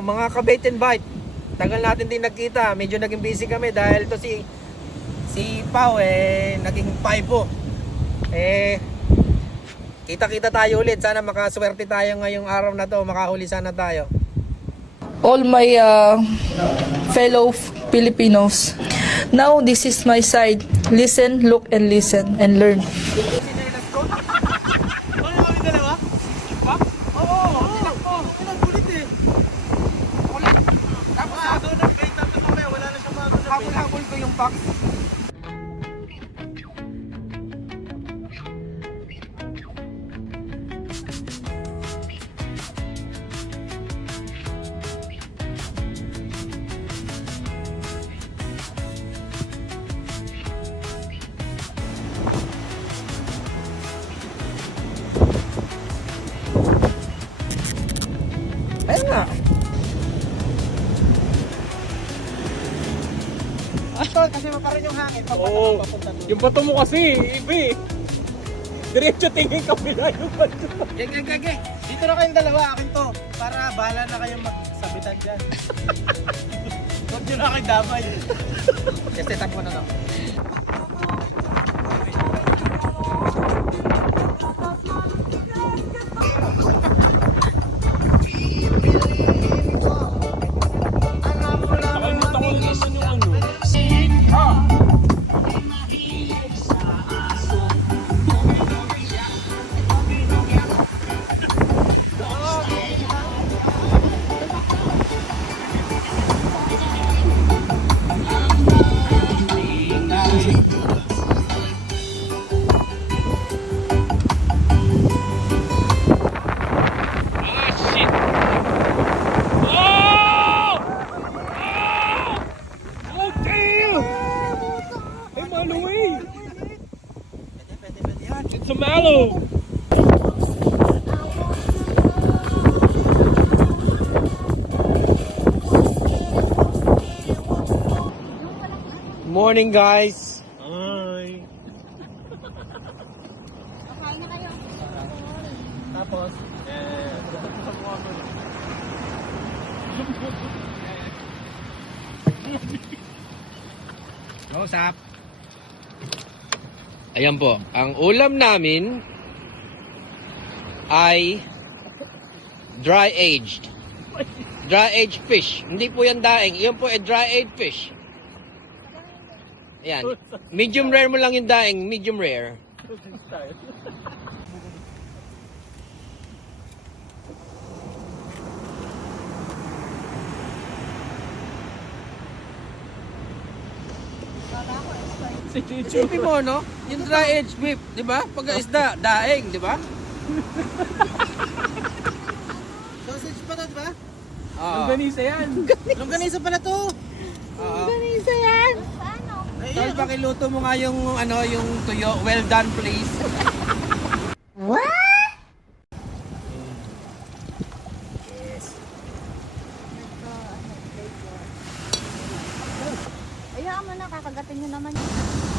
mga ka-bait and bite. Tagal natin din nagkita. Medyo naging busy kami dahil to si Pao naging paipo. Kita-kita tayo ulit. Sana makaswerte tayo ngayong araw na to. Makahuli sana tayo. All my fellow Filipinos, now this is my side. Listen, look, and listen, and learn. Habol ko yung pack. Ayun nga. Kasi maparin yung hangin. Oo. Yung bato mo kasi, iba eh. Diretso tingin kabila yung bato. Gege. Dito na kayong dalawa, akin to. Para bahala na kayong magsabitan dyan. Huwag nyo na kayong damay. Kasi tap ko na lang. Nakalimutan ko naman yung ano. It's a mallow! Morning guys. Ay. Kakain na kayo. Tapos, what's up? Ayan po, ang ulam namin ay dry aged. Dry aged fish. Hindi po yan daing, iyon po ay dry aged fish. Ayan. Medium rare mo lang yung daing, medium rare. Isipin mo, no? Yung dry aged beef, di ba? Pagka-isda, daing, di ba? Sausage pa to, di ba? Longganisa yan. Longganisa pala to. Ganisa yan. Paano? Tapos pakiluto mo nga yung, ano, yung tuyo. Well done, please. What? Yes. Ayaw mo na, kakagatin nyo naman yun.